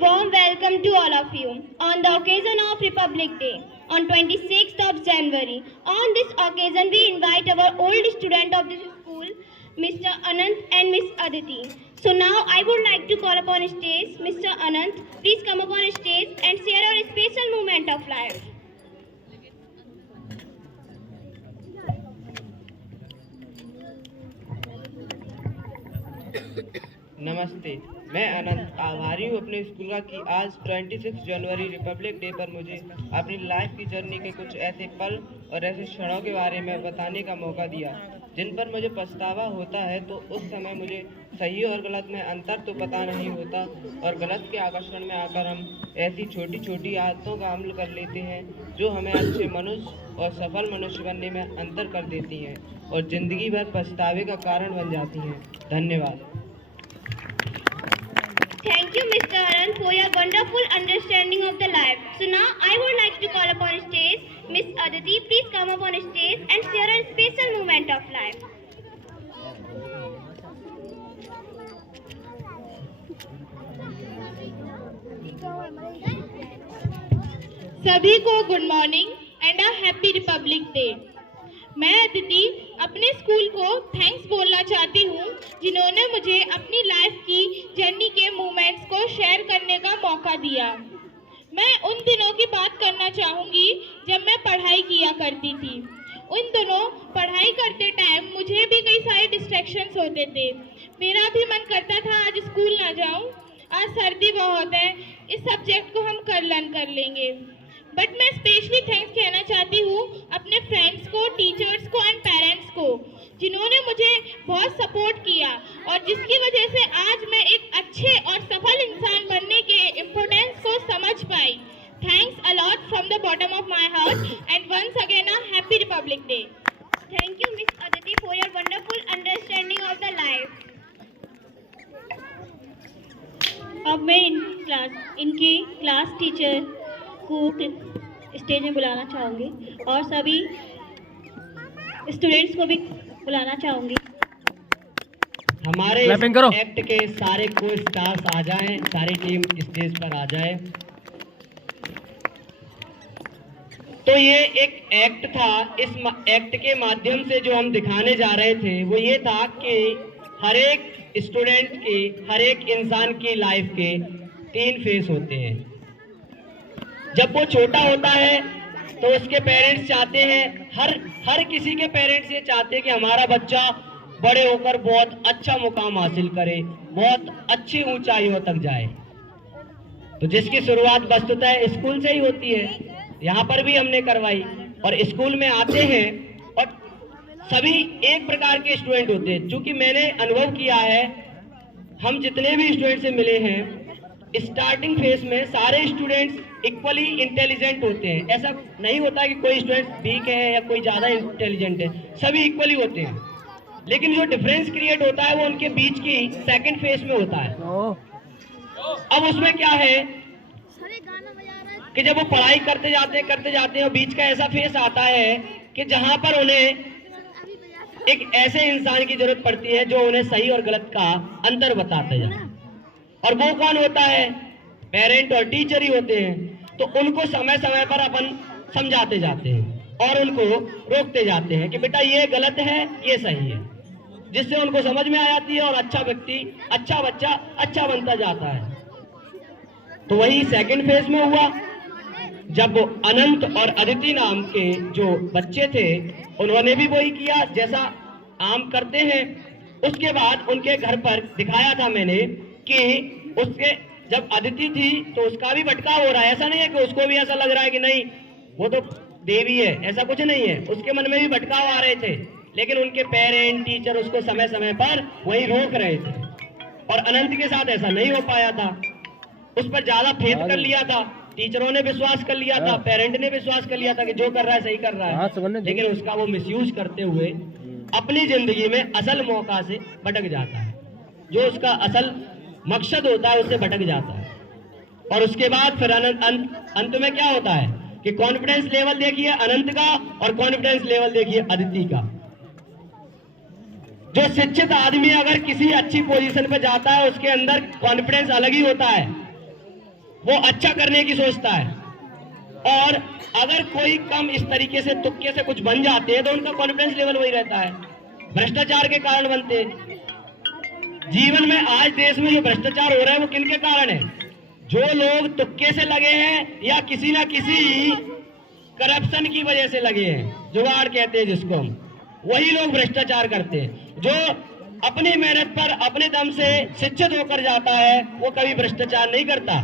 warm welcome to all of you on the occasion of Republic Day on 26th of January. On this occasion, we invite our old student of this school, Mr. Anant and Miss Aditi. So now I would like to call upon stage Mr. Anant. Please come upon stage and share our special moment of life. नमस्ते, मैं अनंत आभारी हूँ अपने school का कि आज 26 जनवरी Republic day पर मुझे अपनी लाइफ की जर्नी के कुछ ऐसे पल और ऐसे क्षणों के बारे में बताने का मौका दिया जिन पर मुझे पछतावा होता है। तो उस समय मुझे सही और गलत में अंतर तो पता नहीं होता और गलत के आकर्षण में आकर हम ऐसी छोटी छोटी आदतों का अमल कर लेते हैं जो हमें अच्छे मनुष्य और सफल मनुष्य बनने में अंतर कर देती हैं और ज़िंदगी भर पछतावे का कारण बन जाती हैं। धन्यवाद। Thank you, Mr. Anand, for your wonderful understanding of the life. So now I would like to call upon stage Miss Aditi. Please come upon stage and share a special moment of life. सभी को good morning and a happy Republic day. मैं अदिति अपने school को thanks बोलना चाहती हूँ जिन्होंने मुझे अपनी लाइफ की जर्नी के मोमेंट्स को शेयर करने का मौका दिया। मैं उन दिनों की बात करना चाहूँगी जब मैं पढ़ाई किया करती थी। उन दिनों पढ़ाई करते टाइम मुझे भी कई सारे डिस्ट्रैक्शंस होते थे। मेरा भी मन करता था आज स्कूल ना जाऊँ, आज सर्दी बहुत है, इस सब्जेक्ट को हम कल लर्न कर लेंगे। बट मैं स्पेशली थैंक्स कहना चाहती हूँ अपने फ्रेंड्स को, टीचर्स को एंड पेरेंट्स को जिन्होंने मुझे बहुत सपोर्ट किया और जिसकी वजह से आज मैं एक अच्छे और सफल इंसान बनने के इम्पोर्टेंस को समझ पाई। Thanks a lot from the bottom of my heart and once again a happy Republic Day. Thank you, Miss Aditi, for your wonderful understanding of the life. अब मैं इनकी क्लास टीचर को स्टेज में बुलाना चाहूँगी और सभी स्टूडेंट्स को भी बुलाना चाहूँगी। हमारे एक्ट के सारे को स्टार्स आ जाएं, सारी टीम स्टेज पर आ जाए। तो ये एक एक्ट था। इस एक्ट के माध्यम से जो हम दिखाने जा रहे थे वो ये था कि हर एक स्टूडेंट की, हर एक इंसान की लाइफ के 3 फेस होते हैं। जब वो छोटा होता है तो उसके पेरेंट्स चाहते हैं, हर किसी के पेरेंट्स ये चाहते हैं कि हमारा बच्चा बड़े होकर बहुत अच्छा मुकाम हासिल करे, बहुत अच्छी ऊंचाइयों तक जाए। तो जिसकी शुरुआत वस्तुतः स्कूल से ही होती है। यहाँ पर भी हमने करवाई और स्कूल में आते हैं और सभी एक प्रकार के स्टूडेंट होते हैं। चूंकि मैंने अनुभव किया है, हम जितने भी स्टूडेंट से मिले हैं, स्टार्टिंग फेज में सारे स्टूडेंट्स इक्वली इंटेलिजेंट होते हैं। ऐसा नहीं होता कि कोई स्टूडेंट वीक है या कोई ज़्यादा इंटेलिजेंट है, सभी इक्वली होते हैं। लेकिन जो डिफरेंस क्रिएट होता है वो उनके बीच की सेकंड फेज में होता है। अब उसमें क्या है कि जब वो पढ़ाई करते जाते हैं और बीच का ऐसा फेज आता है कि जहां पर उन्हें एक ऐसे इंसान की जरूरत पड़ती है जो उन्हें सही और गलत का अंतर बताता है। और वो कौन होता है? पेरेंट और टीचर ही होते हैं। तो उनको समय समय पर अपन समझाते जाते हैं और उनको रोकते जाते हैं कि बेटा ये गलत है, ये सही है, जिससे उनको समझ में आ जाती है और अच्छा व्यक्ति, अच्छा बच्चा अच्छा बनता जाता है। तो वही सेकंड फेज में हुआ जब अनंत और अदिति नाम के जो बच्चे थे उन्होंने भी वही किया जैसा आम करते हैं। उसके बाद उनके घर पर दिखाया था मैंने कि उसके जब अदिति थी तो उसका भी भटकाव हो रहा है। ऐसा नहीं है कि उसको भी ऐसा लग रहा है कि नहीं वो तो देवी है, ऐसा कुछ नहीं है। उसके मन में भी भटकाव आ रहे थे, लेकिन उनके पेरेंट, टीचर उसको समय समय पर वही रोक रहे थे। और अनंत के साथ ऐसा नहीं हो पाया था। उस पर ज्यादा फेथ कर लिया था, टीचरों ने विश्वास कर लिया था, पेरेंट ने विश्वास कर लिया था कि जो कर रहा है सही कर रहा है, लेकिन उसका वो मिसयूज करते हुए अपनी जिंदगी में असल मौका से भटक जाता है। जो उसका असल मकसद होता है उससे भटक जाता है। और उसके बाद फिर अंत में क्या होता है कि कॉन्फिडेंस लेवल देखिए अनंत का और कॉन्फिडेंस लेवल देखिए अदिति का। जो शिक्षित आदमी अगर किसी अच्छी पोजीशन पे जाता है उसके अंदर कॉन्फिडेंस अलग ही होता है। वो अच्छा करने की सोचता है, और अगर कोई कम इस तरीके से तुक्के से कुछ बन जाते हैं तो उनका कॉन्फिडेंस लेवल वही रहता है, भ्रष्टाचार के कारण बनते हैं। जीवन में आज देश में जो भ्रष्टाचार हो रहा है वो किन के कारण है? जो लोग तुक्के से लगे हैं या किसी ना किसी करप्शन की वजह से लगे हैं, जुगाड़ कहते हैं जिसको हम, वही लोग भ्रष्टाचार करते हैं। जो अपनी मेहनत पर अपने दम से शिक्षित होकर जाता है वो कभी भ्रष्टाचार नहीं करता।